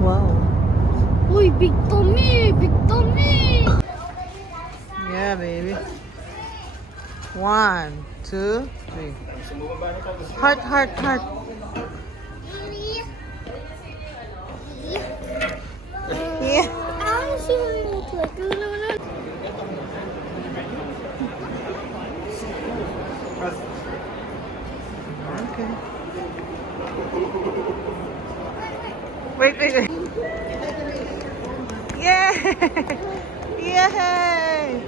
Wow. Uy, big tummy! Big tummy! Yeah, baby. 1, 2, 3. Heart, heart, heart. Yeah. I want to see what it looks like. Okay. Wait, wait, wait. Yay! Yay!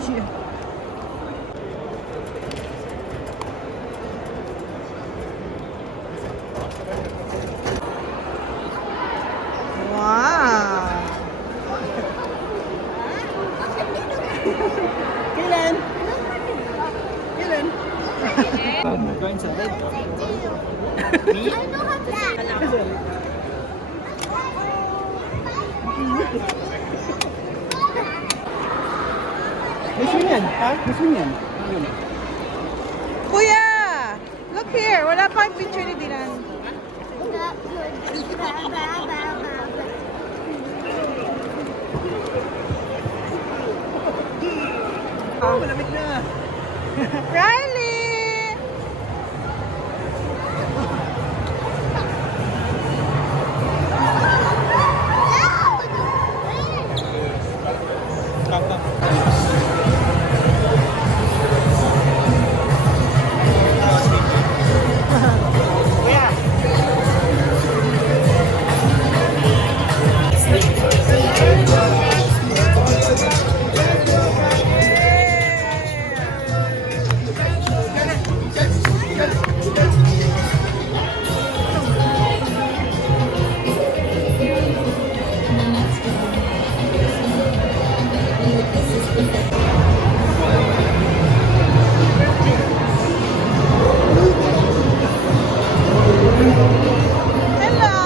Cute. Wow! Kailan? Kailan? Go inside. Me? I know how to say Gusto niyan? Ha? Gusto niyan? Kuya! Look here! Wala pa yung picture ni Dilan. Oh, malamig na. Riley! Hello!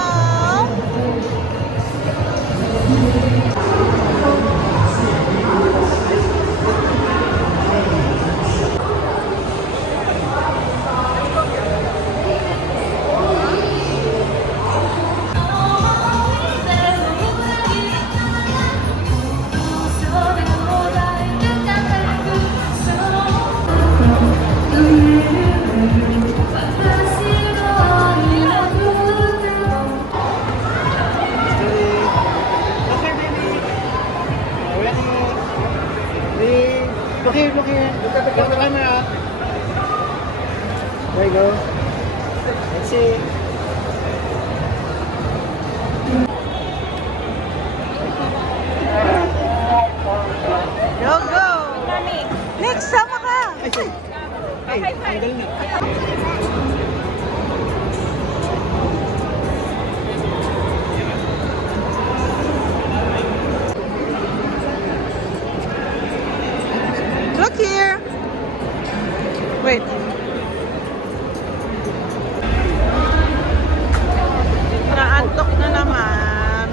Look here, look here. Look at the camera. There you go. Let's see. Go, go! Next, sama ka! Ay, say. Ay, ang galing eh. Look here! Wait. Naantok na naman.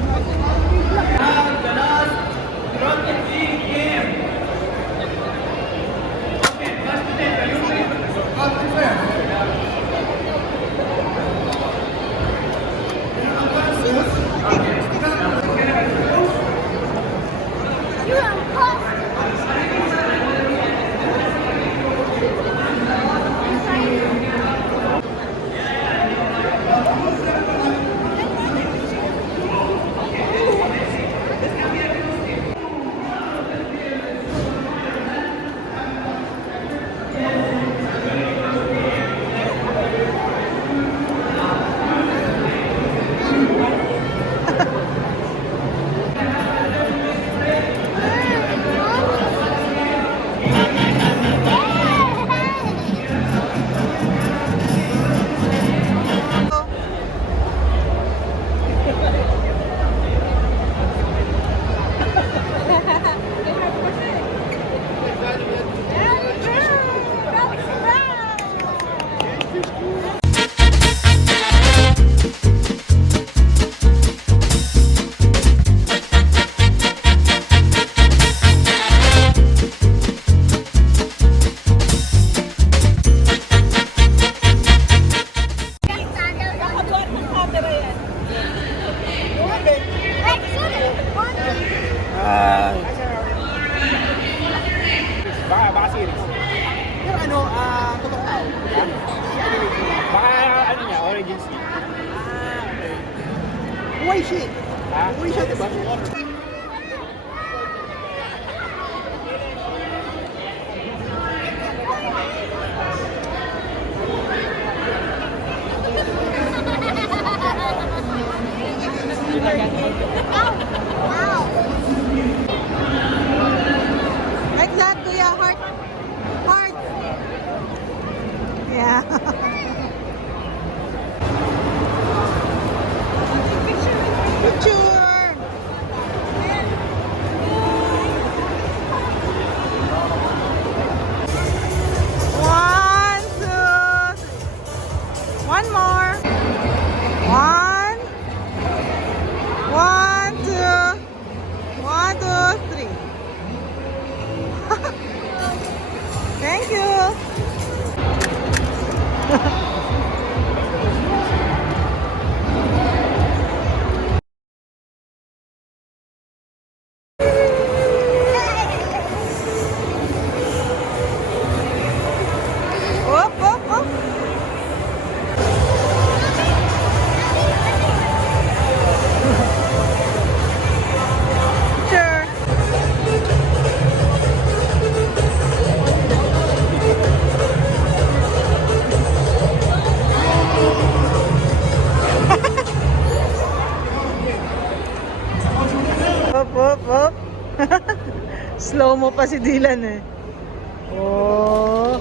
Like that, Kuya. Heart. Heart. Yeah. Picture. One, two, three. One more. One. One, two. One, two, three. Thank you. Up, up, up. Sure. Up, up, up. Slow mo pa si Dylan eh. Oh.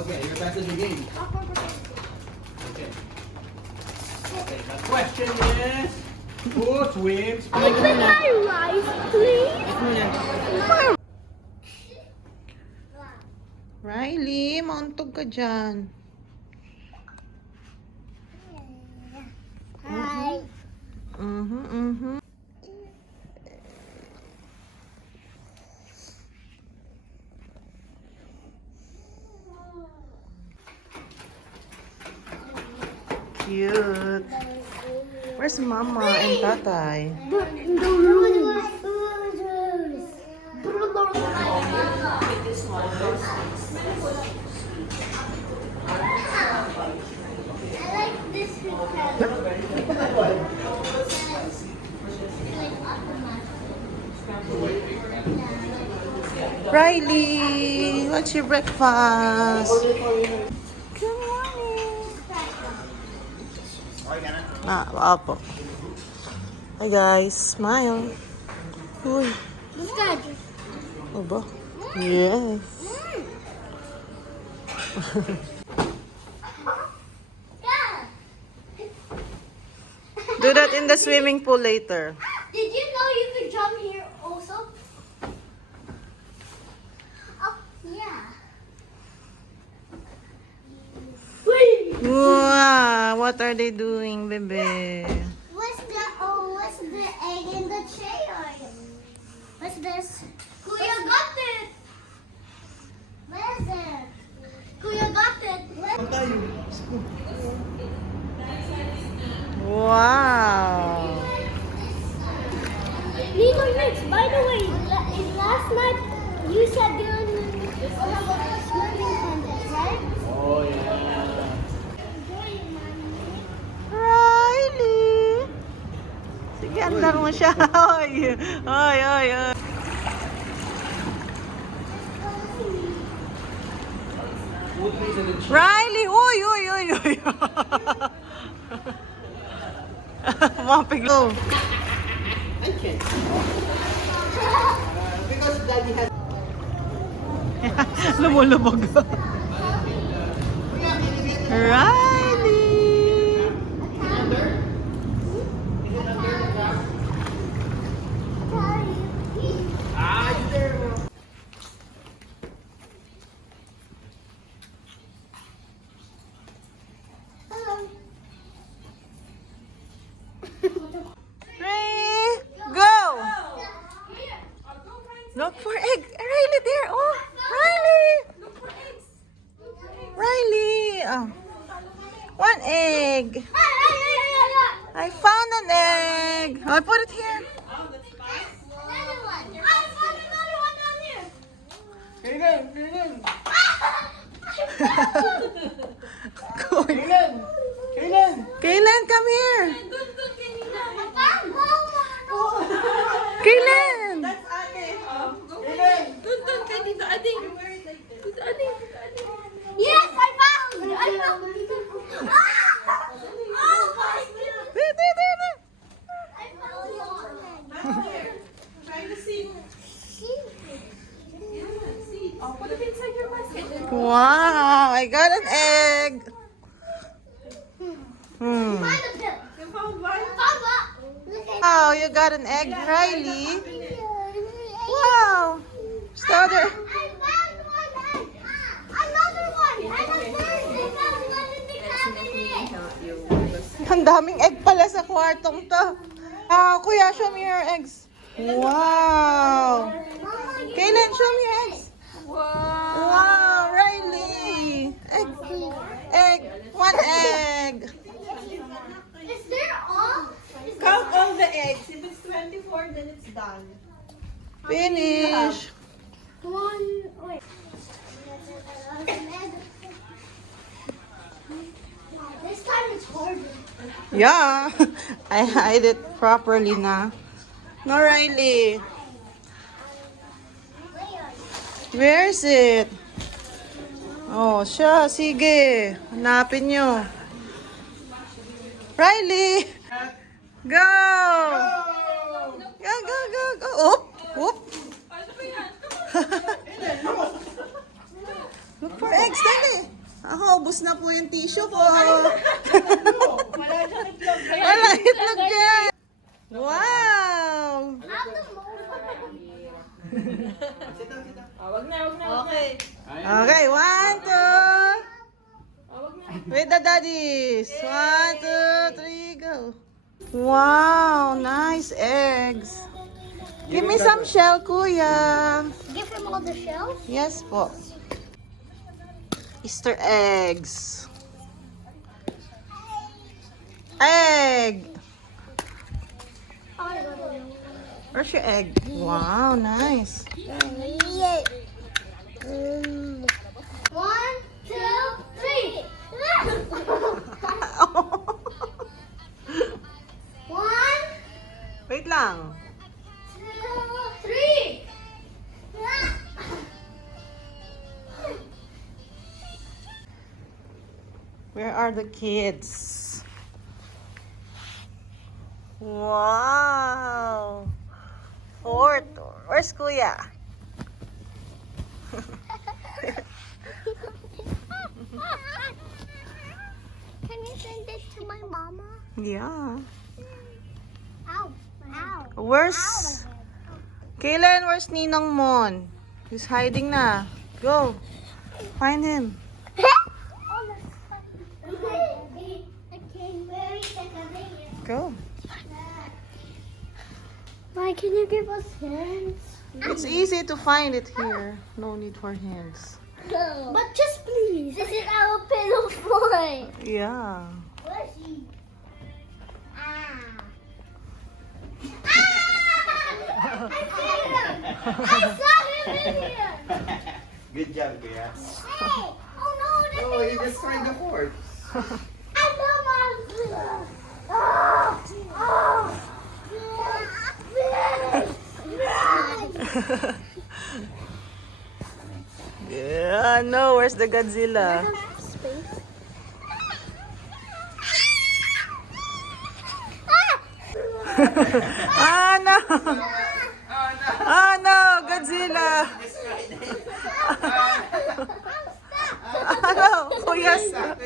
Okay, you're back to the game. Okay. Okay, the question is, who swims? Can I rice, please? Riley, mauntog ka dyan. Hi. Mhm. Cute. Where's Mama and Tatay? The losers. I like this Riley, what's your breakfast? Good morning. Apo. Hi guys, smile. Uy, What's that? aba. Yes. Do that in the swimming pool later. Did you know you could jump here also? Oh, yeah. Wow, what are they doing, baby? What's the egg in the chair? What's this? Kuya got it. Where is it? Kuya got it. Wow. Legal mix. By the way, last night you said you're have a swimming contest, right? Oh, yeah. Riley. Sige, andar mo siya. Oy, oy, oy, oy. Who plays in the chair? Riley, uy, uy, uy, uy. Mapig. Oh. I can't. Because Daddy has... Lumulubog. Riley. Ah, you there. Ray, go. Look for egg. Riley there. Oh, Riley. Riley. Oh. One egg. I found an egg. I put it here. Another one. I found another one down here. Kaylin, Kaylin, Cool. Kaylin, Kaylin. Kaylin, come here. I found one. Kaylin. Yes, I found. I found. Oh my goodness. There, there, there, there. I found one. Wow, I got an egg. Hmm. Find a pill. You found one? Found one. Look at Wow, you got an egg, Riley. Wow. Start I found one egg. Another one. And a third. I found one in the cabinet. Ang daming egg pala sa kwartong to. Ah, kuya, show me your eggs. Wow. Mama, Kaylin, show me your eggs. Wow, Riley. Egg. Egg. One egg. is there all? Count all the eggs. If it's 24, then it's done. Finish. One. Wait. This time it's harder. Yeah. I hide it properly na. No, Riley. Where is it? Oh, siya. Sige. Hanapin nyo. Riley. Go. Go, go, go, go. Oop. Oop. Look for eggs, dali. Ako, ubus na po yung tissue ko. Wala itlog dyan. Wow. Okay. Okay, 1, 2. With the daddies. 1, 2, 3, go. Wow, nice eggs. Give me some shell, kuya. Give him all the shells. Yes po. Easter eggs. Egg. Where's your egg? Wow, nice. 1, 2, 3. 1, Wait lang. 2, 3. Where are the kids? Wow. Fourth. Where's Kuya? Can you send this to my mama? Yeah. Ow. Ow. Where's... Kailan, where's Ninong Mon? He's hiding na. Go. Find him. Go. Why can you give us hands? It's easy to find it here. No need for hands. No. But just please. This is our pillow boy. Yeah. Where's he? Ah. I saw him in here. Good job, Kuya. Hey. Oh no. This Oh, is you just find the fourth. I love monster. Oh. Oh. Yeah, no, where's the Godzilla? Ah, no! Ah, no, Godzilla! Ah, no, Kuya, stop.